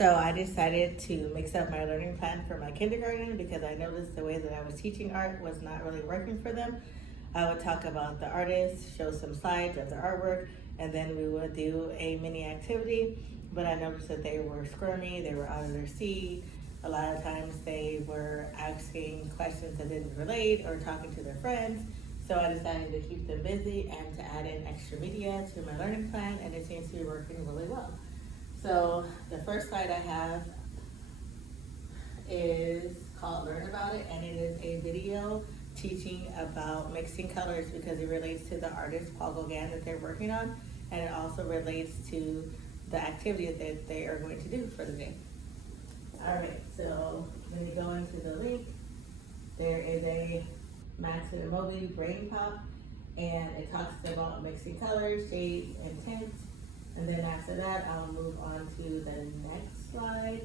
So I decided to mix up my learning plan for my kindergarten because I noticed the way that I was teaching art was not really working for them. I would talk about the artist, show some slides of the artwork, and then we would do a mini activity. But I noticed that they were squirmy, they were out of their seat. A lot of times they were asking questions that didn't relate or talking to their friends. So I decided to keep them busy and to add in extra media to my learning plan, and it seems to be working really well. So the first slide I have is called Learn About It, and it is a video teaching about mixing colors because it relates to the artist Paul Gauguin that they're working on, and it also relates to the activity that they are going to do for the day. All right, so when you go into the link, there is a Max and Moby brain pop, and it talks about mixing colors, shades, and tints. And then after that, I'll move on to the next slide.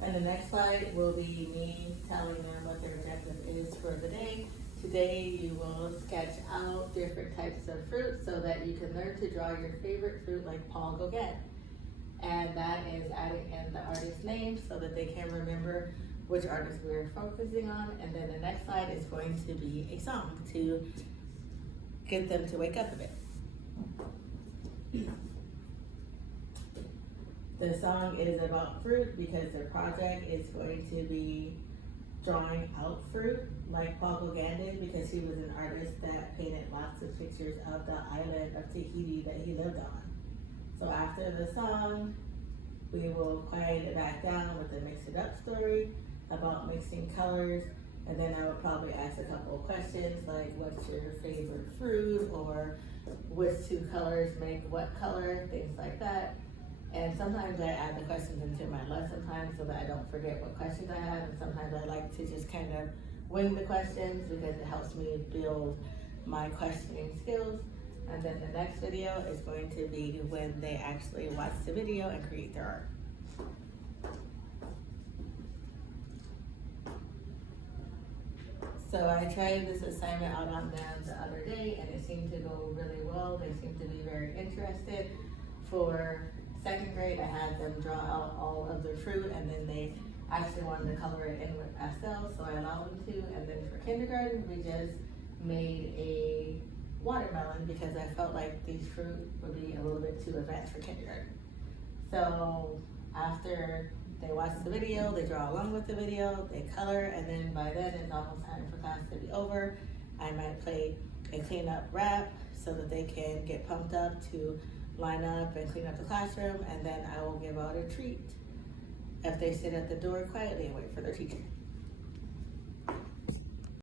And the next slide will be me telling them what their objective is for the day. Today, you will sketch out different types of fruit so that you can learn to draw your favorite fruit like Paul Gauguin. And that is adding in the artist's name so that they can remember which artist we're focusing on. And then the next slide is going to be a song to get them to wake up a bit. The song is about fruit because their project is going to be drawing out fruit like Paul Gauguin did because he was an artist that painted lots of pictures of the island of Tahiti that he lived on. So after the song, we will quiet it back down with the Mix It Up story about mixing colors, and then I would probably ask a couple of questions like what's your favorite fruit, or which two colors make what color, things like that. And sometimes I add the questions into my lesson plan so that I don't forget what questions I have, and sometimes I like to just kind of wing the questions because it helps me build my questioning skills. And then the next video is going to be when they actually watch the video and create their art. So I tried this assignment out on them the other day and it seemed to go really well. They seemed to be very interested. For second grade, I had them draw out all of the fruit, and then they actually wanted to color it in with pastels, so I allowed them to. And then for kindergarten, we just made a watermelon because I felt like these fruit would be a little bit too advanced for kindergarten. So after they watch the video, they draw along with the video, they color, and then by then it's almost time for class to be over. I might play a cleanup rap so that they can get pumped up to line up and clean up the classroom, and then I will give out a treat if they sit at the door quietly and wait for their teacher.